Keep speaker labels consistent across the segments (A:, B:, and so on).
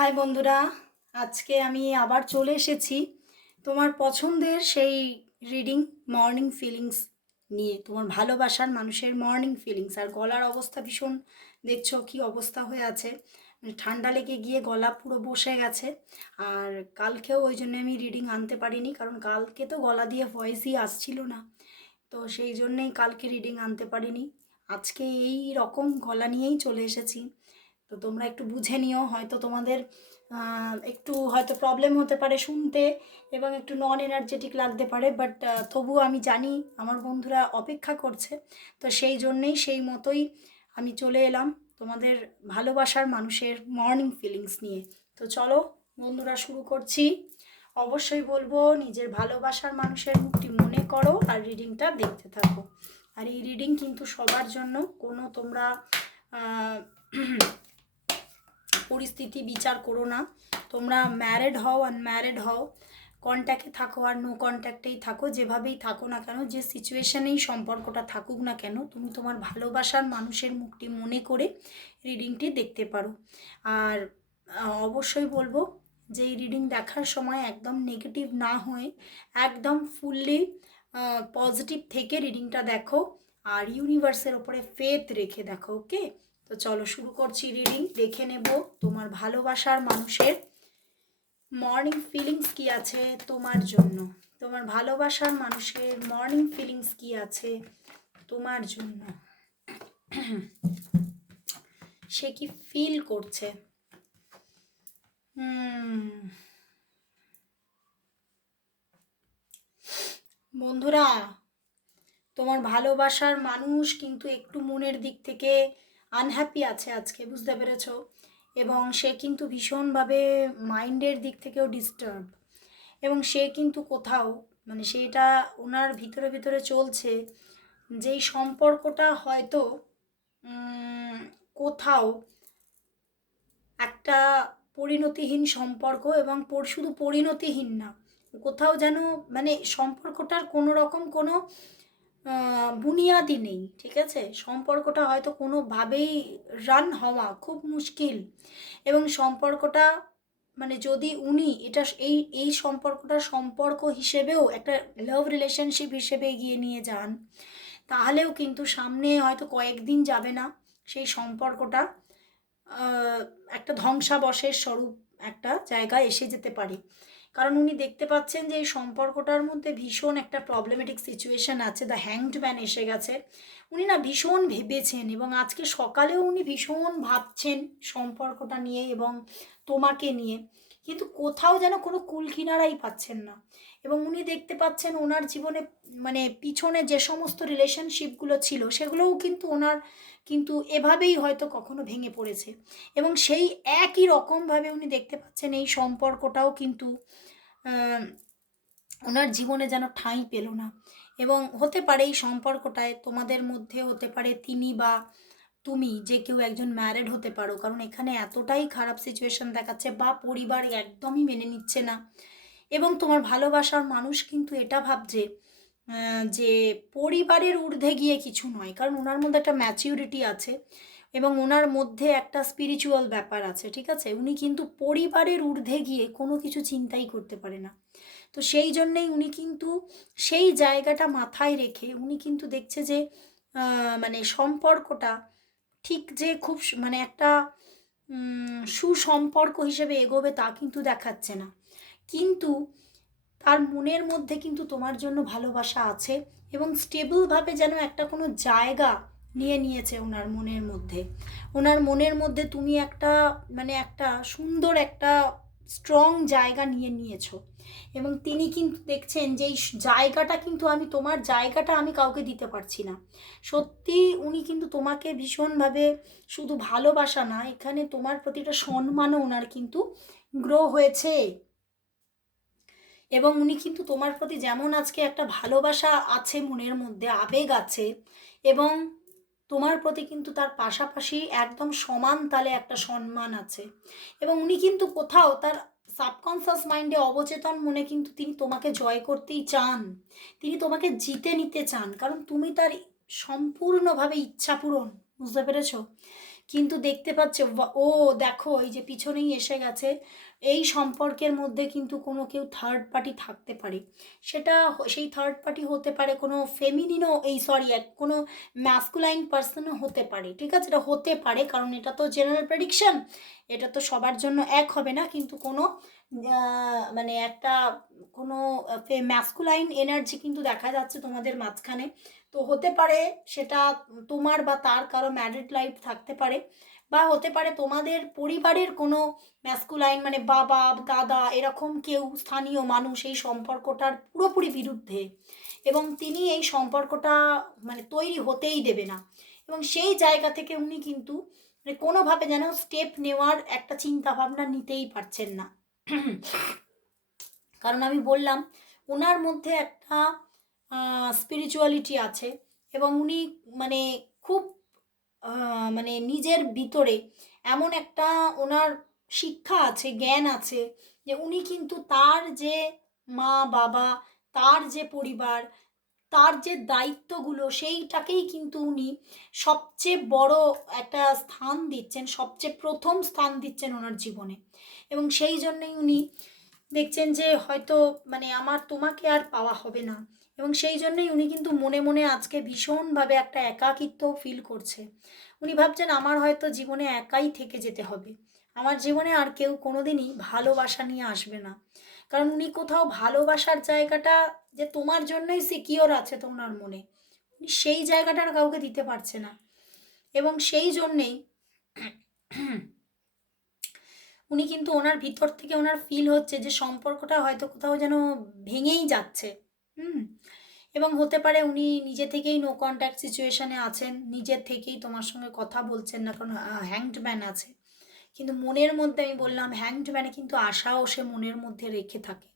A: High বন্ধুরা, আজকে আমি আবার চলে এসেছি তোমার পছন্দের সেই রিডিং মর্নিং ফিলিংস নিয়ে, তোমার ভালোবাসার মানুষের মর্নিং ফিলিংস আর গলার অবস্থা ভীষণ, দেখছ কি অবস্থা হয়ে আছে। মানে ঠান্ডা লেগে গিয়ে গলা পুরো বসে গেছে। আর কালকেও ওই জন্য আমি রিডিং আনতে পারিনি, কারণ কালকে তো গলা দিয়ে ভয়েসই আসছিল না। তো সেই জন্যেই কালকে রিডিং আনতে পারিনি। আজকে এই রকম গলা নিয়েই চলে এসেছি। তো তোমরা একটু বুঝে নিও, হয়তো তোমাদের একটু হয়তো প্রবলেম হতে পারে শুনতে এবং একটু নন এনার্জেটিক লাগতে পারে বাট তবুও আমি জানি আমার বন্ধুরা অপেক্ষা করছে, তো সেই জন্যেই সেই মতোই আমি চলে এলাম তোমাদের ভালোবাসার মানুষের মর্নিং ফিলিংস নিয়ে। তো চলো, বন্ধুরা শুরু করছি। অবশ্যই বলব, নিজের ভালোবাসার মানুষের মুখটি মনে করো আর রিডিংটা দেখতে থাকো। আর এই রিডিং কিন্তু সবার জন্য, কোনো তোমরা পরিস্থিতি বিচার করো না। তোমরা ম্যারেড হও আনম্যারেড হও। কন্ট্যাক্টে থাকো আর নো কন্ট্যাক্টেই থাকো, যেভাবেই থাকো না কেন, যে সিচুয়েশানেই সম্পর্কটা থাকুক না কেন, তুমি তোমার ভালোবাসার মানুষের মুখটি মনে করে রিডিংটি দেখতে পারো। আর অবশ্যই বলব যে এই রিডিং দেখার সময় একদম নেগেটিভ না হয়ে, একদম ফুললি পজিটিভ থেকে রিডিংটা দেখো। আর ইউনিভার্সের ওপরে ফেথ রেখে দেখো ওকে তো চলো শুরু করছি রিডিং দেখে নেব তোমার ভালোবাসার মানুষের মর্নিং ফিলিংস কি আছে তোমার জন্য। তোমার ভালোবাসার মানুষের মর্নিং ফিলিংস কি আছে তোমার জন্য। সে কি ফিল করছে? বন্ধুরা, তোমার ভালোবাসার মানুষ কিন্তু একটু মনের দিক থেকে আনহ্যাপি আছে আজকে, বুঝতে পেরেছ? এবং সে কিন্তু ভীষণভাবে মাইন্ডের দিক থেকেও ডিস্টার্ব এবং সে কিন্তু কোথাও মানে সেটা ওনার ভিতরে ভিতরে চলছে, যেই সম্পর্কটা হয়তো কোথাও একটা পরিণতিহীন সম্পর্ক এবং শুধু পরিণতিহীন না, কোথাও যেন মানে সম্পর্কটার কোনো রকম কোনো বুনিয়াদি নেই, ঠিক আছে? সম্পর্কটা হয়তো কোনোভাবেই রান হওয়া খুব মুশকিল। এবং সম্পর্কটা মানে যদি উনি এটা এই এই সম্পর্কটা সম্পর্ক হিসেবেও একটা লাভ রিলেশনশিপ হিসেবে এগিয়ে নিয়ে যান, তাহলেও কিন্তু সামনে হয়তো কয়েকদিন যাবে না সেই সম্পর্কটা। একটা ধ্বংসাবশের স্বরূপ। একটা জায়গায় এসে যেতে পারে। কারণ উনি দেখতে পাচ্ছেন যে এই সম্পর্কটার মধ্যে ভীষণ একটা প্রবলেমেটিক সিচুয়েশন আছে দ্য হ্যাংড ম্যান এসে গেছে। উনি না ভীষণ ভেবেছেন এবং আজকে সকালেও উনি ভীষণ ভাবছেন সম্পর্কটা নিয়ে এবং তোমাকে নিয়ে। কিন্তু কোথাও যেন কোনো কুল কিনারাই পাচ্ছেন না। এবং উনি দেখতে পাচ্ছেন ওনার জীবনে মানে পিছনে যে সমস্ত রিলেশনশিপগুলো ছিল, সেগুলোও কিন্তু ওনার কিন্তু এভাবেই হয়তো কখনো ভেঙে পড়েছে। এবং সেই একই রকমভাবে উনি দেখতে পাচ্ছেন এই সম্পর্কটাও কিন্তু ওনার জীবনে যেন ঠাঁই পেল না। এবং হতে পারে এই সম্পর্কটায় তোমাদের মধ্যে হতে পারে তিনি বা তুমি যে কেউ একজন ম্যারেড হতে পারো, কারণ এখানে এতটাই খারাপ সিচুয়েশন দেখাচ্ছে বা পরিবার একদমই মেনে নিচ্ছে না। এবং তোমার ভালোবাসার মানুষ কিন্তু এটা ভাবছে যে পরিবারের ঊর্ধ্বে গিয়ে কিছু নয়, কারণ ওনার মধ্যে একটা ম্যাচিউরিটি আছে এবং ওনার মধ্যে একটা স্পিরিচুয়াল ব্যাপার আছে, ঠিক আছে? উনি কিন্তু পরিবারের ঊর্ধ্বে গিয়ে কোনো কিছু চিন্তাই করতে পারে না। তো সেই জন্যেই উনি কিন্তু সেই জায়গাটা মাথায় রেখে উনি কিন্তু দেখছে যে মানে সম্পর্কটা ঠিক যে খুব মানে একটা সুসম্পর্ক হিসেবে এগোবে তা কিন্তু দেখাচ্ছে না। কিন্তু তার মনের মধ্যে কিন্তু তোমার জন্য ভালোবাসা আছে এবং স্টেবলভাবে যেন একটা কোনো জায়গা নিয়ে নিয়েছে ওনার মনের মধ্যে। ওনার মনের মধ্যে তুমি একটা মানে একটা সুন্দর একটা স্ট্রং জায়গা নিয়ে নিয়েছো। এবং তিনি কিন্তু দেখছেন যে এই জায়গাটা কিন্তু আমি, তোমার জায়গাটা আমি কাউকে দিতে পারছি না। সত্যি উনি কিন্তু তোমাকে ভীষণভাবে শুধু ভালোবাসা না, এখানে তোমার প্রতিটা সম্মানও ওনার কিন্তু গ্রো হয়েছে। এবং উনি কিন্তু তোমার প্রতি যেমন আজকে একটা ভালোবাসা আছে মনের মধ্যে, আবেগ আছে এবং তোমার প্রতি কিন্তু তার পাশাপাশি একদম সমান তালে একটা সম্মান আছে। এবং উনি কিন্তু কোথাও তার সাবকনসাস মাইন্ডে অবচেতন মনে কিন্তু তিনি তোমাকে জয় করতেই চান। তিনি তোমাকে জিতে নিতে চান। কারণ তুমি তার সম্পূর্ণভাবে ইচ্ছা পূরণ, বুঝতে পেরেছ? কিন্তু দেখতে পাচ্ছে, ও দেখো, এই যে পিছনেই এসে গেছে। এই সম্পর্কের মধ্যে কিন্তু কোনো কেউ থার্ড পার্টি থাকতে পারে। সেটা সেই থার্ড পার্টি হতে পারে, কোনো ফেমিনিনও এই সরি এক, কোনো ম্যাসকুলাইন পার্সনও হতে পারে, ঠিক আছে? এটা হতে পারে, কারণ এটা তো জেনারেল প্রেডিকশন এটা তো সবার জন্য এক হবে না, কিন্তু কোনো মানে একটা কোনো ম্যাসকুলাইন এনার্জি কিন্তু দেখা যাচ্ছে তোমাদের মাঝখানে। তো হতে পারে সেটা তোমার বা তার কারও ম্যারিড লাইফ থাকতে পারে বা হতে পারে তোমাদের পরিবারের কোনো ম্যাস্কুলাইন মানে বাবা, দাদা এরকম কেউ স্থানীয় মানুষ এই সম্পর্কটার পুরোপুরি বিরুদ্ধে এবং তিনি এই সম্পর্কটা মানে তৈরি হতেই দেবে না। এবং সেই জায়গা থেকে উনি কিন্তু মানে কোনোভাবে যেন স্টেপ নেওয়ার একটা চিন্তা ভাবনা নিতেই পারছেন না। কারণ আমি বললাম ওনার মধ্যে একটা স্পিরিচুয়ালিটি আছে এবং উনি মানে খুব মানে নিজের ভিতরে এমন একটা ওনার শিক্ষা আছে, জ্ঞান আছে যে উনি কিন্তু তার যে মা, বাবা, তার যে পরিবার, তার যে দায়িত্বগুলো সেইটাকেই কিন্তু উনি সবচেয়ে বড় একটা স্থান দিচ্ছেন, সবচেয়ে প্রথম স্থান দিচ্ছেন ওনার জীবনে। এবং সেই জন্যই উনি দেখছেন যে হয়তো মানে আমার তোমাকে আর পাওয়া হবে না। এবং সেই জন্যই উনি কিন্তু মনে মনে আজকে ভীষণভাবে একটা একাকিত্ব ফিল করছে। উনি ভাবছেন, আমার হয়তো জীবনে একাই থেকে যেতে হবে। আমার জীবনে আর কেউ কোনোদিনই ভালোবাসা নিয়ে আসবে না। কারণ উনি কোথাও ভালোবাসার জায়গাটা যে তোমার জন্যই সিকিওর আছে তো ওনার মনে, উনি সেই জায়গাটা আর কাউকে দিতে পারছে না। এবং সেই জন্যেই উনি কিন্তু ওনার ভিতর থেকে ওনার ফিল হচ্ছে যে সম্পর্কটা হয়তো কোথাও যেন ভেঙেই যাচ্ছে। হুম। এবং হতে পারে উনি নিজে থেকেই নো কন্ট্যাক্ট সিচুয়েশনে আছেন নিজের থেকেই তোমার সঙ্গে কথা বলছেন না, কারণ হ্যাংড ম্যান আছে। কিন্তু মনের মধ্যে আমি বললাম হ্যাংড ম্যানে কিন্তু আশাও সে মনের মধ্যে রেখে থাকে।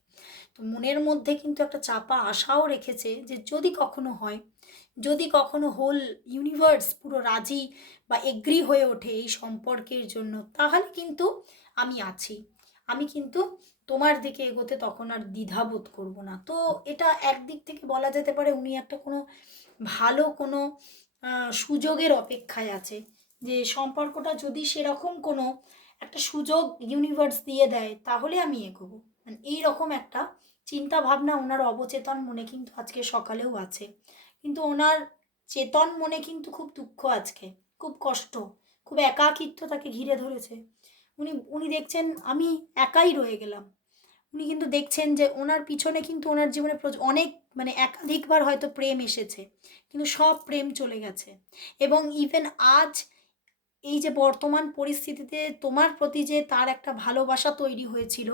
A: তো মনের মধ্যে কিন্তু একটা চাপা আশাও রেখেছে যে যদি কখনো হয়, যদি কখনো হোল ইউনিভার্স পুরো রাজি বা এগ্রি হয়ে ওঠে এই সম্পর্কের জন্য, তাহলে কিন্তু আমি আছি। আমি কিন্তু তোমার দিকে এগোতে তখন আর দ্বিধাবোধ করব না। তো এটা একদিক থেকে বলা যেতে পারে উনি একটা কোনো ভালো কোনো সুযোগের অপেক্ষায় আছে। যে সম্পর্কটা যদি সেরকম কোনো একটা সুযোগ ইউনিভার্স দিয়ে দেয়, তাহলে আমি এগোবো। মানে এইরকম একটা চিন্তা ভাবনা ওনার অবচেতন মনে কিন্তু আজকে সকালেও আছে। কিন্তু ওনার চেতন মনে কিন্তু খুব দুঃখ আজকে। খুব কষ্ট, খুব একাকিত্ব তাকে ঘিরে ধরেছে। উনি উনি দেখছেন আমি একাই রয়ে গেলাম। উনি কিন্তু দেখছেন যে ওনার পিছনে কিন্তু ওনার জীবনে অনেক মানে একাধিকবার হয়তো প্রেম এসেছে, কিন্তু সব প্রেম চলে গেছে। এবং ইভেন আজ এই যে বর্তমান পরিস্থিতিতে তোমার প্রতি যে তার একটা ভালোবাসা তৈরি হয়েছিল,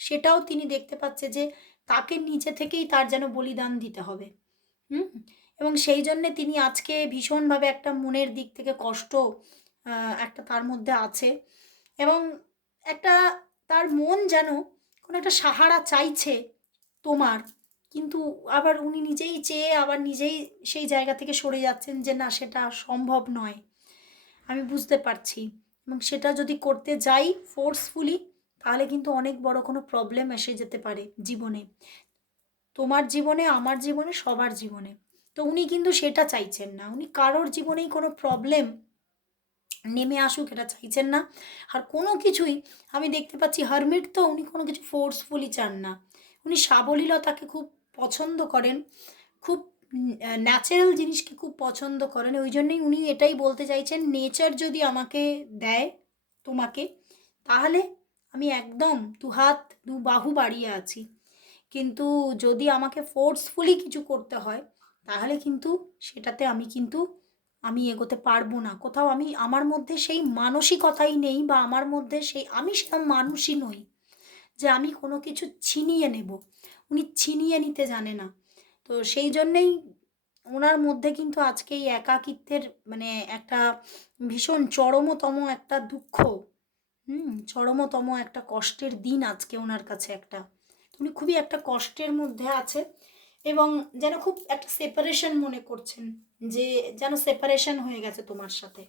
A: সেটাও তিনি দেখতে পাচ্ছে যে তাকে নিজে থেকেই তার যেন বলিদান দিতে হবে। হুম? এবং সেই জন্যে তিনি আজকে ভীষণভাবে একটা মনের দিক থেকে কষ্ট একটা তার মধ্যে আছে। এবং একটা তার মন যেন কোনো একটা সাহারা চাইছে তোমার। কিন্তু আবার উনি নিজেই চেয়ে আবার নিজেই সেই জায়গা থেকে সরে যাচ্ছেন যে না, সেটা সম্ভব নয়। আমি বুঝতে পারছি। এবং সেটা যদি করতে যাই ফোর্সফুলি তাহলে কিন্তু অনেক বড় কোনো প্রবলেম এসে যেতে পারে জীবনে। তোমার জীবনে, আমার জীবনে, সবার জীবনে। তো উনি কিন্তু সেটা চাইছেন না। উনি কারোর জীবনেই কোনো প্রবলেম নেমে আসুক, এটা চাইছেন না। আর কোনো কিছুই, আমি দেখতে পাচ্ছি হারমিট তো উনি কোনো কিছু ফোর্সফুলি চান না। উনি সাবলীলতাকে খুব পছন্দ করেন, খুব ন্যাচারাল জিনিসকে খুব পছন্দ করেন। ওই জন্যই উনি এটাই বলতে চাইছেন নেচার যদি আমাকে দেয়, তোমাকে, তাহলে আমি একদম দু হাত, দু বাহু বাড়িয়ে আছি। কিন্তু যদি আমাকে ফোর্সফুলি কিছু করতে হয়, তাহলে কিন্তু সেটাতে আমি কিন্তু আমি এগোতে পারব না। কোথাও আমি, আমার মধ্যে সেই মানসিকতাই নেই বা আমার মধ্যে সেই, আমি সেরকম মানুষই নই যে আমি কোনো কিছু ছিনিয়ে নেব। উনি ছিনিয়ে নিতে জানে না। তো সেই জন্যেই ওনার মধ্যে কিন্তু আজকে এই একাকিত্বের মানে একটা ভীষণ চরমতম একটা দুঃখ, হুম, চরমতম একটা কষ্টের দিন আজকে ওনার কাছে একটা। উনি খুবই একটা কষ্টের মধ্যে আছে। এবং যেন খুব একটা সেপারেশন মনে করছেন যে, যেন সেপারেশন হয়ে গেছে তোমার সাথে।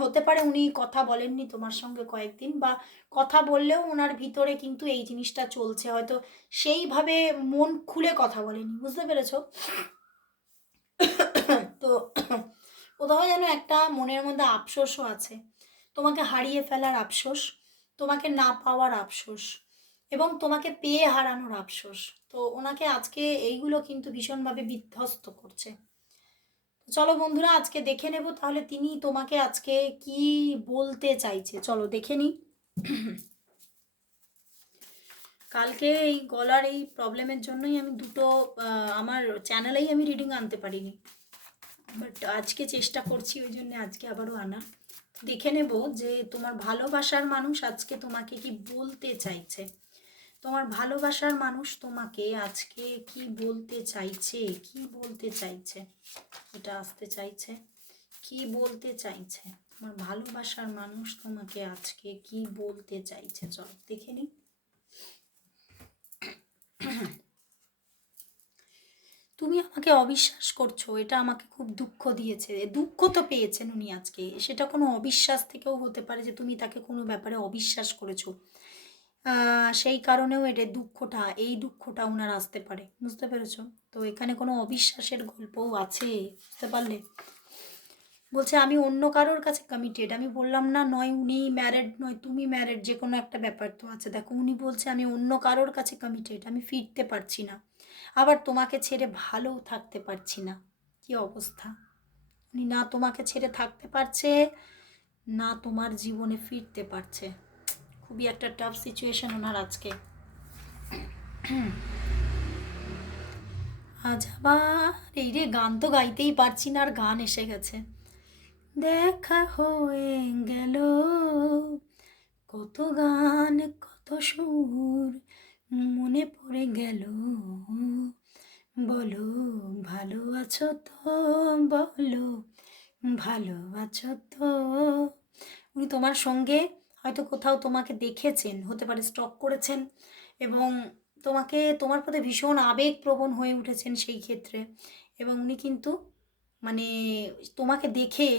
A: হতে পারে উনি কথা বলেননি তোমার সঙ্গে কয়েকদিন বা কথা বললেও ওনার ভিতরে কিন্তু এই জিনিসটা চলছে। হয়তো সেইভাবে মন খুলে কথা বলেনি, বুঝতে পেরেছ? তো কোথাও যেন একটা মনের মধ্যে আফসোসও আছে। তোমাকে হারিয়ে ফেলার আফসোস, তোমাকে না পাওয়ার আফসোস। এবং তোমাকে পেয়ে হারানোর আফসোস। তো ওনাকে আজকে এইগুলো কিন্তু ভীষণভাবে বিধ্বস্ত করছে। চলো বন্ধুরা, আজকে দেখে নেব তাহলে তিনি তোমাকে আজকে কি বলতে চাইছে। চলো দেখে নিই। কালকে এই গলার এই প্রবলেমের জন্যই আমি দুটো আমার চ্যানেলেই আমি রিডিং আনতে পারিনি। বাট আজকে চেষ্টা করছি, ওই জন্য আজকে আবারও আনা। দেখে নেব যে তোমার ভালোবাসার মানুষ আজকে তোমাকে কি বলতে চাইছে। তোমার ভালোবাসার মানুষ তোমাকে আজকে কি বলতে চাইছে? কি বলতে চাইছে? এটা আসতে চাইছে। কি বলতে চাইছে? তোমার ভালোবাসার মানুষ তোমাকে আজকে কি বলতে চাইছে? চল, দেখে নিই। তুমি আমাকে অবিশ্বাস করছ, এটা আমাকে খুব দুঃখ দিয়েছে। দুঃখ তো পেয়েছেন উনি আজকে। সেটা কোনো অবিশ্বাস থেকেও হতে পারে যে তুমি তাকে কোনো ব্যাপারে অবিশ্বাস করেছ। সেই কারণেও এটা দুঃখটা, এই দুঃখটা ওনার আসতে পারে। বুঝতে পেরেছ? তো এখানে কোনো অবিশ্বাসের গল্পও আছে? বুঝতে পারলে? বলছে, আমি অন্য কারোর কাছে কমিটেড আমি বললাম, না, নয় উনি ম্যারেড নয়, তুমি ম্যারেড যে কোনো একটা ব্যাপার তো আছে। দেখো, উনি বলছে, আমি অন্য কারোর কাছে কমিটেড আমি ফিরতে পারছি না। আবার তোমাকে ছেড়ে ভালোও থাকতে পারছি না। কি অবস্থা? উনি, না, তোমাকে ছেড়ে থাকতে পারছে, না, তোমার জীবনে ফিরতে পারছে। খুবই একটা টাফ সিচুয়েশন ওনার আজকে। আজ আবার এই রে গান তো গাইতেই পারছি না, আর গান এসে গেছে। দেখা হয়ে গেল, কত গান, কত সুর মনে পড়ে গেল। বলো, ভালো আছো তো? বলো, ভালো আছো তো? উনি তোমার সঙ্গে হয়তো কোথাও তোমাকে দেখেছেন, হতে পারে স্টক করেছেন এবং তোমাকে, তোমার প্রতি ভীষণ আবেগপ্রবণ হয়ে উঠেছেন সেই ক্ষেত্রে। এবং উনি কিন্তু মানে তোমাকে দেখে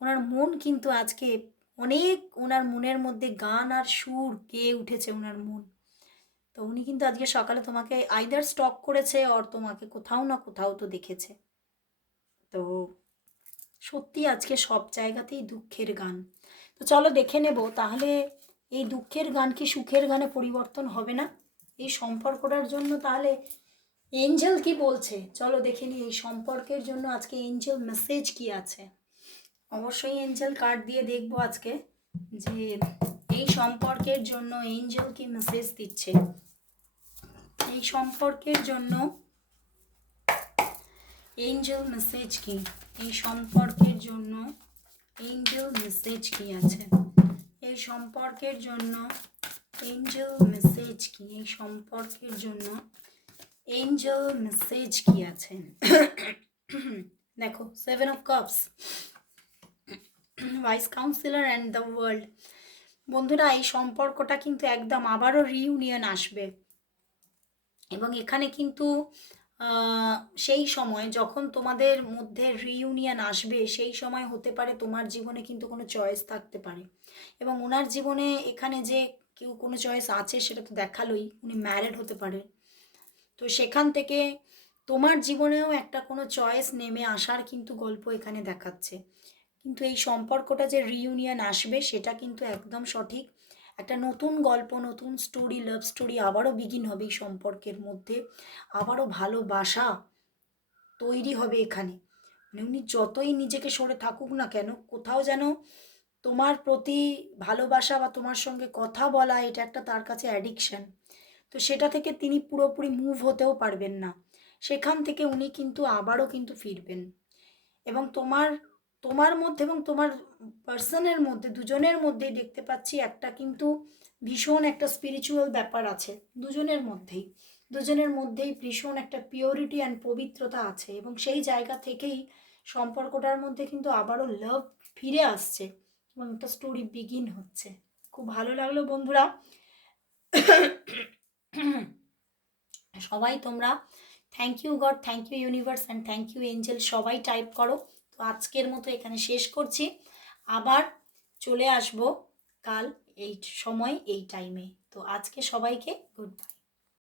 A: ওনার মন কিন্তু আজকে অনেক ওনার মনের মধ্যে গান আর সুর গেয়ে উঠেছে ওনার মন। তো উনি কিন্তু আজকে সকালে তোমাকে আইদার স্টক করেছে আর তোমাকে কোথাও না কোথাও তো দেখেছে। তো সত্যি আজকে সব জায়গাতেই দুঃখের গান। তো চলো দেখে নেব, তাহলে এই দুঃখের গান কি সুখের গানে পরিবর্তন হবে না? এই সম্পর্কটার জন্য তাহলে এঞ্জেল কি বলছে? চলো দেখে নিই এই সম্পর্কের জন্য আজকে এঞ্জেল মেসেজ কি আছে? অবশ্যই এঞ্জেল কার্ড দিয়ে দেখব আজকে যে এই সম্পর্কের জন্য এঞ্জেল কি মেসেজ দিচ্ছে। এই সম্পর্কের জন্য এঞ্জেল মেসেজ কি? এই সম্পর্কের জন্য এঞ্জেল মেসেজ কি আছে? এই সম্পর্কের জন্য এঞ্জেল মেসেজ কি? এই সম্পর্কের জন্য এঞ্জেল মেসেজ কি আছে? দেখো seven of cups vice councillor and the world বন্ধুরা, এই সম্পর্কটা কিন্তু একদম আবারও রিউনিয়ন আসবে। এবং এখানে কিন্তু সেই সময় যখন তোমাদের মধ্যে রিইউনিয়ন আসবে, সেই সময় হতে পারে তোমার জীবনে কিন্তু কোনো চয়েস থাকতে পারে। এবং ওনার জীবনে এখানে যে কেউ কোনো চয়েস আছে সেটা তো দেখালোই, উনি ম্যারেড হতে পারে। তো সেখান থেকে তোমার জীবনেও একটা কোনো চয়েস নেমে আসার কিন্তু গল্প এখানে দেখাচ্ছে। কিন্তু এই সম্পর্কটা যে রিইউনিয়ন আসবে, সেটা কিন্তু একদম সঠিক। একটা নতুন গল্প, নতুন স্টোরি লাভ স্টোরি আবারও বিগিন হবে এই সম্পর্কের মধ্যে। আবারও ভালোবাসা তৈরি হবে এখানে। মানে উনি যতই নিজেকে সরে থাকুক না কেন, কোথাও যেন তোমার প্রতি ভালোবাসা বা তোমার সঙ্গে কথা বলা, এটা একটা তার কাছে অ্যাডিকশান তো সেটা থেকে তিনি পুরোপুরি মুভ হতেও পারবেন না। সেখান থেকে উনি কিন্তু আবারও কিন্তু ফিরবেন। এবং তোমার তোমার মধ্যে এবং তোমার পার্সনের মধ্যে, দুজনের মধ্যেই দেখতে পাচ্ছি একটা কিন্তু ভীষণ একটা স্পিরিচুয়াল ব্যাপার আছে, দুজনের মধ্যেই। দুজনের মধ্যেই ভীষণ একটা পিওরিটি অ্যান্ড পবিত্রতা আছে এবং সেই জায়গা থেকেই সম্পর্কটার মধ্যে কিন্তু আবারও লাভ ফিরে আসছে এবং একটা স্টোরি বিগিন হচ্ছে। খুব ভালো লাগল বন্ধুরা। সবাই তোমরা thank you God thank you universe and thank you angel সবাই টাইপ করো। তো আজকের মতো এখানে শেষ করছি। আবার চলে আসব কাল এই সময়, এই টাইমে তো আজকে সবাইকে গুড বাই